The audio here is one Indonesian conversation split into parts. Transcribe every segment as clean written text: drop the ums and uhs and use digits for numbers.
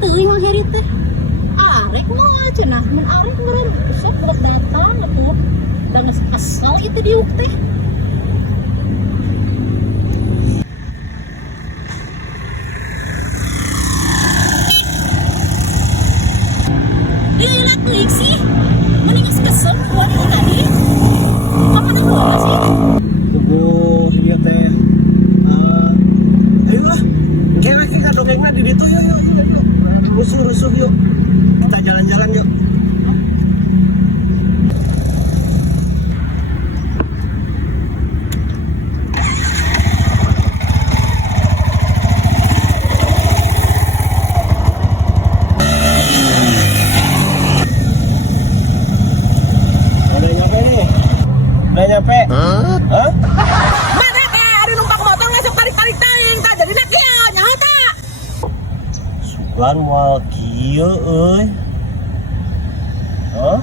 teuing mah heri teh. Arek mah cenah mun arek meureun sok budak datang atuh. Da geus asal ieu teh diuk teh. Gila tuh sih. Mending geus kesel kuat tadi. Apa dah bola sih? Tunggu dia teh. Ayolah. Kira-kira dongengna di ditu yuk. Rusuh yuk. Kita jalan-jalan yuk. Udah nyampe? Hah? Mana teh ada numpak motor ngasok tarik-tarik teuing tah jadi nak kieu nyaho tah. Sugan moal kieu euy. Hah?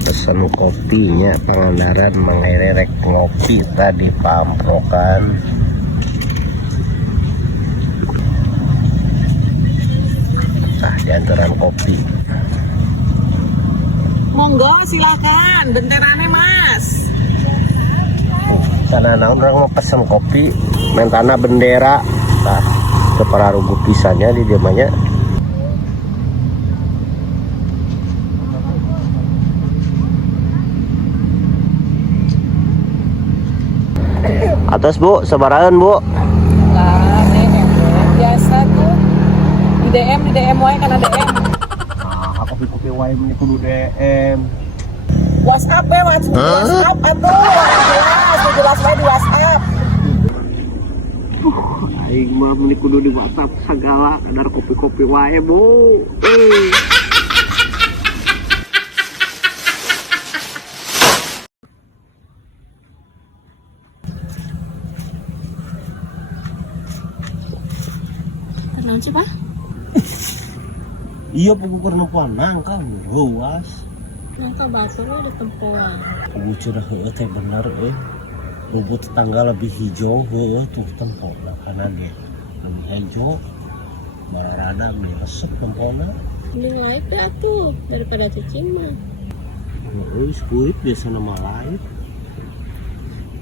Pesen kopinya Pangandaran mengerek ngopi tadi pamprokan. Diantaran kopi. Monggo silakan benterannya mas. Sana orang mau pesen kopi, mentana bendera, nah separarugu pisannya di diamanya. Atas bu, sebaran bu. Lah DM biasa tuh di DM wae kan ada DM. Nah, kopi wae ini kudu DM. WhatsApp ya WhatsApp atuh jelas wae di WhatsApp. Aing mah meni kudu di WhatsApp segala kadar kopi wae bu. Naon sih Pak? Iya pugukur nempuan nangka ruas. Nangka batur ada tempuan. Pugu curah heueuh teh bener rumput tetangga lebih hijau heueuh tuh tempona kanan dia. Lebih hijau. Marada meni resep tempona. Mending live deh tuh daripada cacing mah. Heueuh kulit biasa nama live.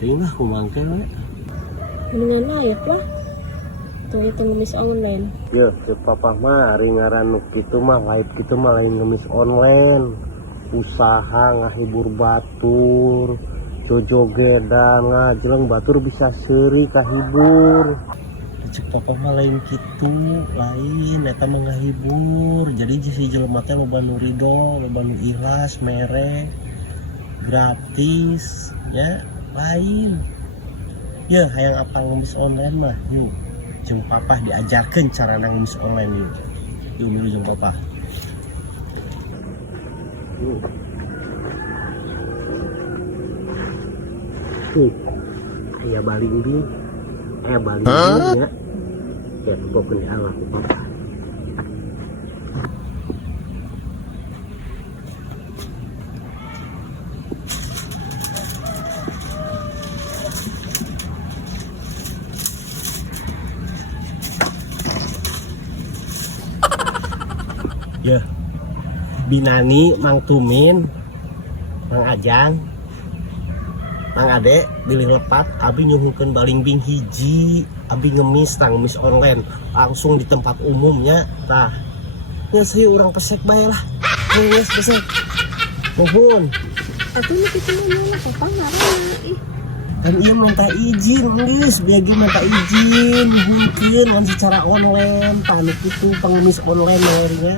Tinggal kumangke we. Mendingan live lah. Tuh itu ngemis online. Ya, ke papa mah ringaran kitu mah live kitu mah lain ngemis online. Usaha ngahibur batur, jojogedan ngajleng batur bisa seuri kahibur. Cek papa mah lain kitu, lain eta mah ngahibur. Jadi si jelema teh loba nu ridho, loba nu ikhlas, mere, gratis, ya lain. Ya, hayang apal ngemis online mah, yuk. Jeung papa diajarkan cara ngemis online yuk. Yuk milu jeung papa. Yuk. Aya baling-bing. Ya. Ya, pokoknya di Allah ku papa. Ya, Binani, Mang Tumin, Mang Ajang, Mang Ade, bilih lepat, abi nyuhungkeun baling-bing hiji, abi ngemis online, langsung di tempat umumnya, tah. Geus ieu urang pesek bae lah. Geus pesek. Nuhun. Atuh nu kitu mah papa ngaranna ih. Dan ieu minta izin, geus biar minta izin, nyuhungkeun ngan secara online, tah nu kitu pengemis online ya.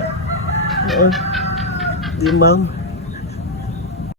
Gimbang